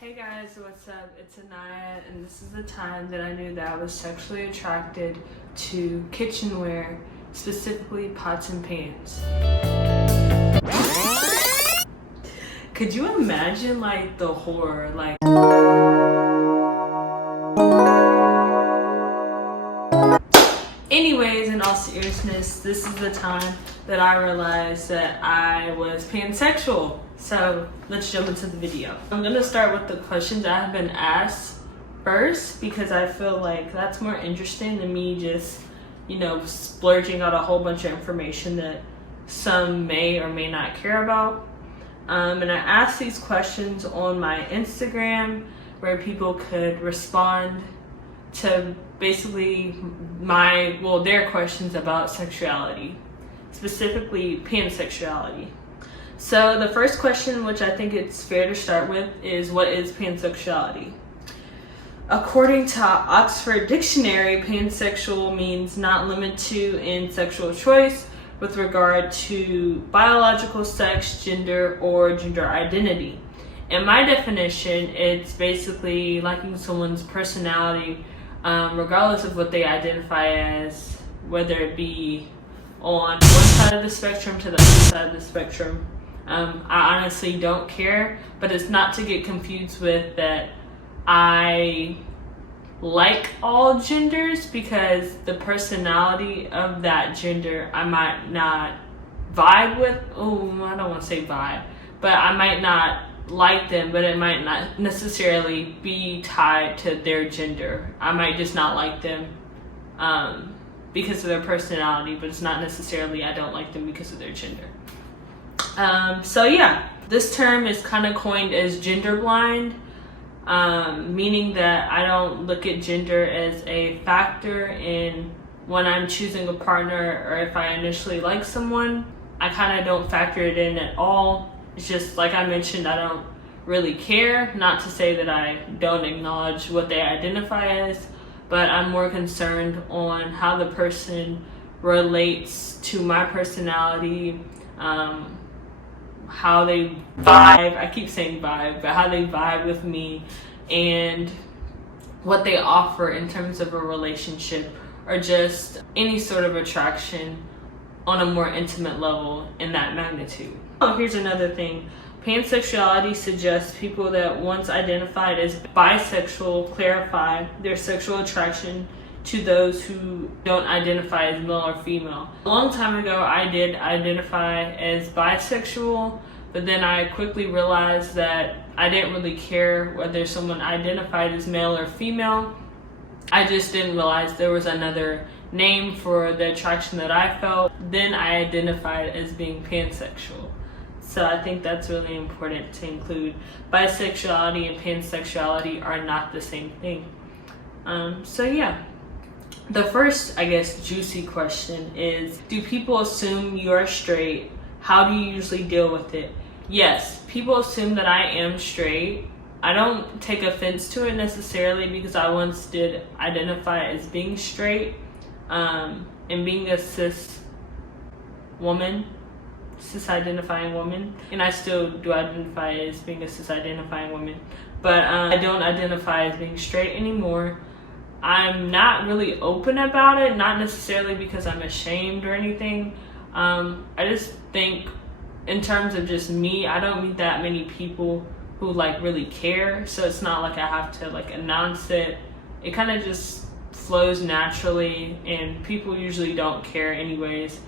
Hey guys, what's up? It's Anyah, and this is the time that I knew that I was sexually attracted to kitchenware, specifically pots and pans. Could you imagine like the horror? Like, anyways, in all seriousness, this is the time that I realized that I was pansexual. So let's jump into the video. I'm gonna start with the questions I have been asked first because I feel like that's more interesting than me just, splurging out a whole bunch of information that some may or may not care about. And I asked these questions on my Instagram where people could respond to basically their questions about sexuality, specifically pansexuality. So the first question, which I think it's fair to start with, is what is pansexuality? According to Oxford Dictionary, pansexual means not limited to in sexual choice with regard to biological sex, gender, or gender identity. In my definition, it's basically liking someone's personality regardless of what they identify as, whether it be on one side of the spectrum to the other side of the spectrum. I honestly don't care, but it's not to get confused with that I like all genders, because the personality of that gender I might not vibe with. I don't want to say vibe, but I might not like them, but it might not necessarily be tied to their gender. I might just not like them because of their personality, but it's not necessarily I don't like them because of their gender. So yeah, this term is kind of coined as gender blind, meaning that I don't look at gender as a factor in when I'm choosing a partner, or if I initially like someone, I kind of don't factor it in at all. It's just like I mentioned, I don't really care. Not to say that I don't acknowledge what they identify as, but I'm more concerned on how the person relates to my personality, how they vibe, I keep saying vibe, but how they vibe with me, and what they offer in terms of a relationship, or just any sort of attraction on a more intimate level in that magnitude. Here's another thing. Pansexuality suggests people that once identified as bisexual clarify their sexual attraction to those who don't identify as male or female. A long time ago, I did identify as bisexual, but then I quickly realized that I didn't really care whether someone identified as male or female. I just didn't realize there was another name for the attraction that I felt. Then I identified as being pansexual. So I think that's really important to include. Bisexuality and pansexuality are not the same thing. So yeah. The first, I guess, juicy question is, do people assume you're straight? How do you usually deal with it? Yes, people assume that I am straight. I don't take offense to it necessarily, because I once did identify as being straight, and being a cis-identifying woman, and I still do identify as being a cis-identifying woman, but I don't identify as being straight anymore. I'm not really open about it, not necessarily because I'm ashamed or anything. I just think in terms of just me, I don't meet that many people who really care, so it's not like I have to announce it. It kind of just flows naturally, and people usually don't care anyways.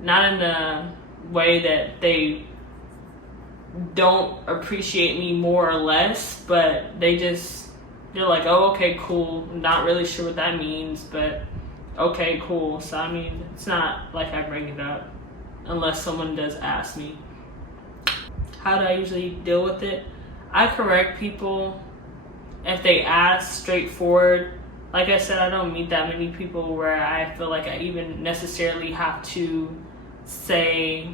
Not in the way that they don't appreciate me more or less, but they're like, oh, okay, cool. Not really sure what that means, but okay, cool. So, I mean, it's not like I bring it up unless someone does ask me. How do I usually deal with it? I correct people if they ask straightforward. Like I said, I don't meet that many people where I feel like I even necessarily have to say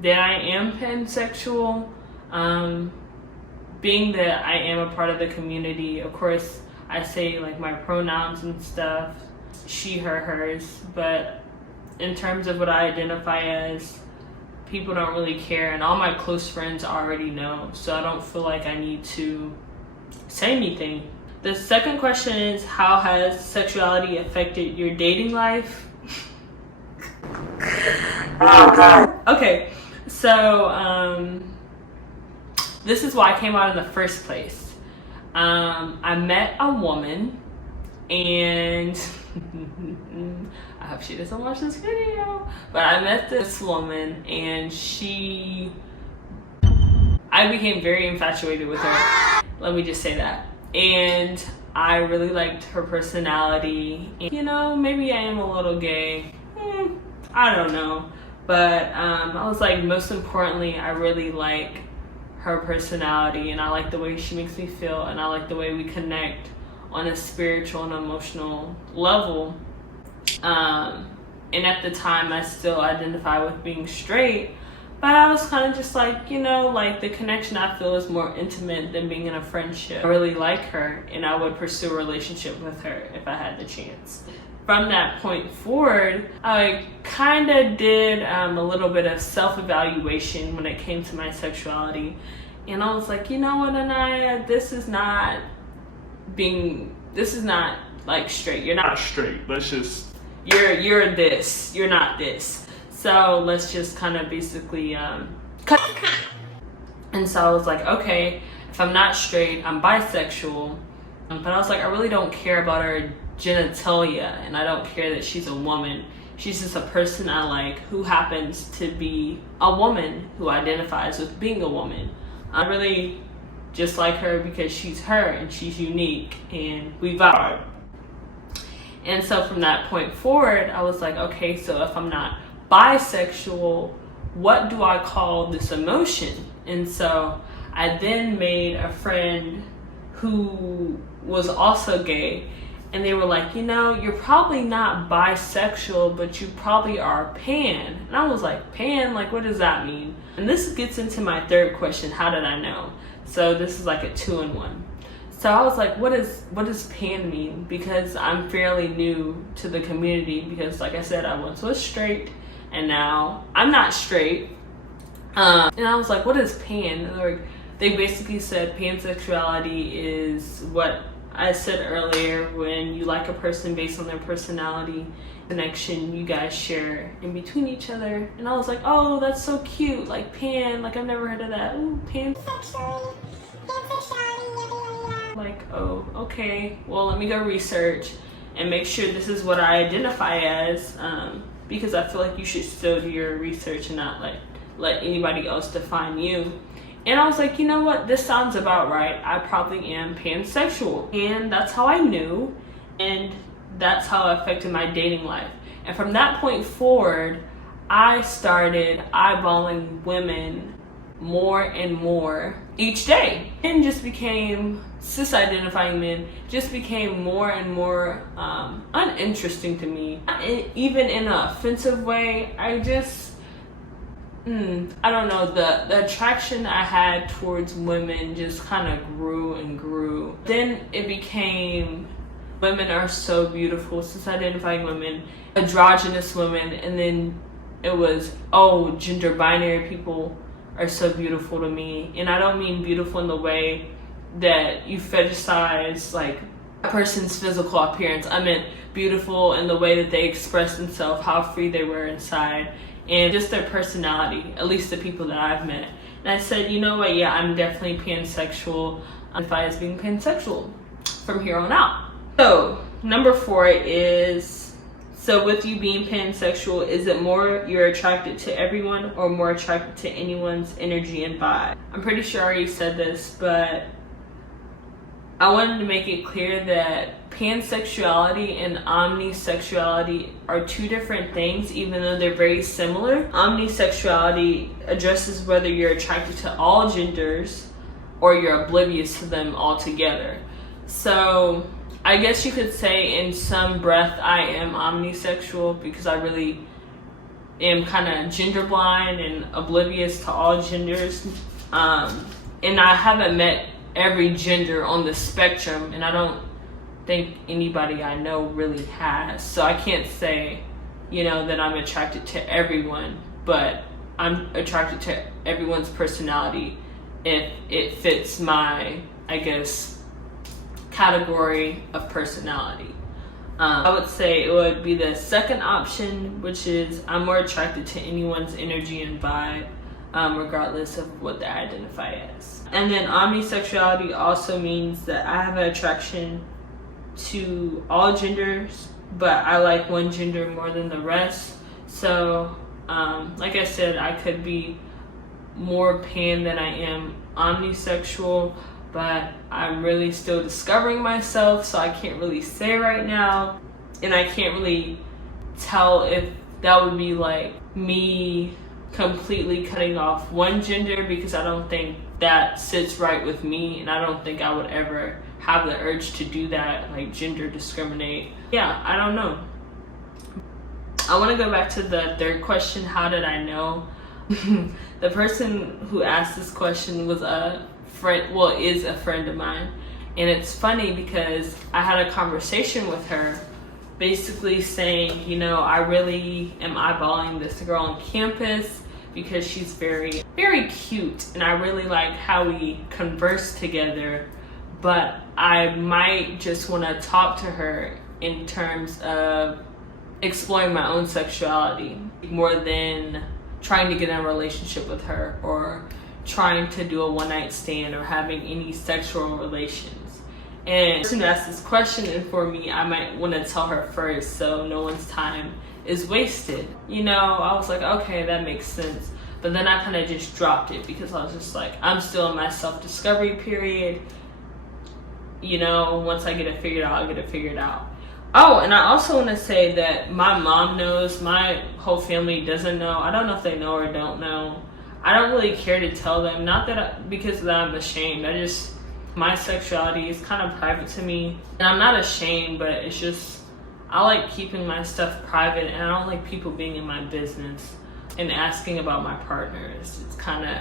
that I am pansexual. Being that I am a part of the community, of course, I say my pronouns and stuff, she, her, hers, but in terms of what I identify as, people don't really care, and all my close friends already know, so I don't feel like I need to say anything. The second question is, how has sexuality affected your dating life? Okay, so this is why I came out in the first place. I met a woman, and I hope she doesn't watch this video, but I met this woman, and I became very infatuated with her. Let me just say that. And I really liked her personality. And, you know, maybe I am a little gay. I don't know. But I was like, most importantly, I really like her personality, and I like the way she makes me feel, and I like the way we connect on a spiritual and emotional level. And at the time, I still identify with being straight, but I was kind of just like, you know, like the connection I feel is more intimate than being in a friendship. I really like her, and I would pursue a relationship with her if I had the chance. From that point forward, I kind of did a little bit of self-evaluation when it came to my sexuality. And I was like, you know what, Anyah, this is not like straight. You're not straight. Let's just, you're this, you're not this. So let's just kind of basically cut. And so I was like, okay, if I'm not straight, I'm bisexual. But I was like, I really don't care about her genitalia, and I don't care that she's a woman. She's just a person I like who happens to be a woman who identifies with being a woman. I really just like her because she's her and she's unique and we vibe. And so from that point forward, I was like, okay, so if I'm not bisexual, what do I call this emotion? And so I then made a friend who was also gay, and they were like, you know, you're probably not bisexual, but you probably are pan. And I was like, pan? Like, what does that mean? And this gets into my third question, how did I know? So this is like a 2-in-1. So I was like, what does pan mean? Because I'm fairly new to the community, because like I said, I once was straight and now I'm not straight. And I was like, what is pan? Like, they basically said pansexuality is what I said earlier, when you like a person based on their personality, connection you guys share in between each other. And I was like, oh, that's so cute, like pan, like I've never heard of that. Ooh, pansexuality, like, oh, okay, well, let me go research and make sure this is what I identify as, because I feel like you should still do your research and not let anybody else define you. And I was like, you know what, this sounds about right. I probably am pansexual. And that's how I knew, and that's how it affected my dating life. And from that point forward, I started eyeballing women more and more each day. And just became, cis-identifying men just became more and more uninteresting to me. Even in an offensive way, I don't know, the attraction I had towards women just kind of grew and grew. Then it became, women are so beautiful, cis-identifying women, androgynous women, and then it was, oh, gender binary people are so beautiful to me. And I don't mean beautiful in the way that you fetishize like a person's physical appearance. I meant beautiful in the way that they express themselves, how free they were inside, and just their personality, at least the people that I've met. And I said, you know what, yeah, I'm definitely pansexual. I identify as being pansexual from here on out. So number 4 is, so with you being pansexual, is it more you're attracted to everyone or more attracted to anyone's energy and vibe? I'm pretty sure I already said this, but I wanted to make it clear that pansexuality and omnisexuality are 2 different things, even though they're very similar. Omnisexuality addresses whether you're attracted to all genders or you're oblivious to them altogether. So I guess you could say in some breath I am omnisexual, because I really am kind of gender blind and oblivious to all genders. And I haven't met every gender on the spectrum, and I don't think anybody I know really has. So I can't say, you know, that I'm attracted to everyone, but I'm attracted to everyone's personality if it fits my, I guess, category of personality. I would say it would be the second option, which is I'm more attracted to anyone's energy and vibe, regardless of what they identify as. And then omnisexuality also means that I have an attraction to all genders, but I like one gender more than the rest. So like I said, I could be more pan than I am omnisexual, but I'm really still discovering myself, so I can't really say right now, and I can't really tell if that would be like me completely cutting off one gender, because I don't think that sits right with me, and I don't think I would ever have the urge to do that, like gender discriminate. Yeah, I don't know. I want to go back to the third question, how did I know? The person who asked this question was a friend, well, is a friend of mine. And it's funny because I had a conversation with her basically saying, you know, I really am eyeballing this girl on campus because she's very, very cute, and I really like how we converse together, but I might just want to talk to her in terms of exploring my own sexuality more than trying to get in a relationship with her or trying to do a one-night stand or having any sexual relations. And the person who asked this question, and for me, I might want to tell her first so no one's time is wasted. You know, I was like, okay, that makes sense. But then I kind of just dropped it because I was just like, I'm still in my self-discovery period. You know, once I get it figured out, I'll get it figured out. Oh, and I also want to say that my mom knows, my whole family doesn't know. I don't know if they know or don't know. I don't really care to tell them, not that because that I'm ashamed. My sexuality is kind of private to me, and I'm not ashamed, but it's just, I like keeping my stuff private, and I don't like people being in my business and asking about my partners. It's kind of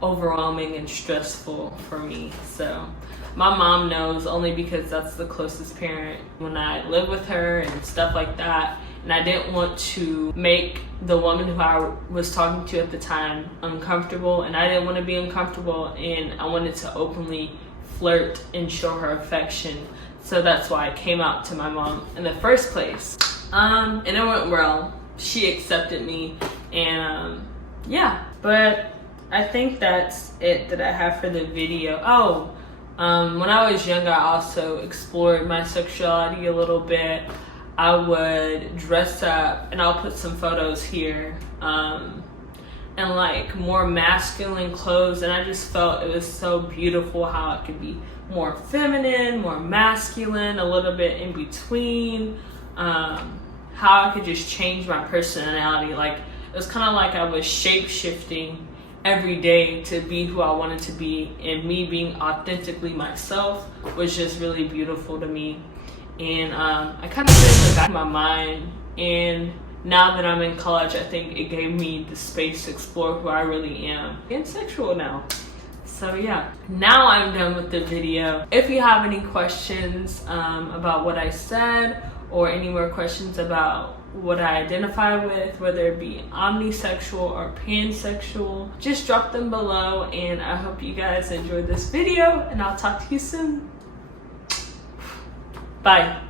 overwhelming and stressful for me. So my mom knows only because that's the closest parent when I live with her and stuff like that. And I didn't want to make the woman who I was talking to at the time uncomfortable, and I didn't want to be uncomfortable, and I wanted to openly flirt and show her affection. So that's why I came out to my mom in the first place. And it went well. She accepted me, and yeah. But I think that's it that I have for the video. Oh, when I was younger, I also explored my sexuality a little bit. I would dress up, and I'll put some photos here, and like more masculine clothes, and I just felt it was so beautiful how it could be more feminine, more masculine, a little bit in between, how I could just change my personality. Like, it was kind of like I was shape-shifting every day to be who I wanted to be, and me being authentically myself was just really beautiful to me. And I kind of put it in the back of my mind, and now that I'm in college, I think it gave me the space to explore who I really am. Pansexual now. So yeah, now I'm done with the video. If you have any questions about what I said, or any more questions about what I identify with, whether it be omnisexual or pansexual, just drop them below, and I hope you guys enjoyed this video, and I'll talk to you soon. Bye.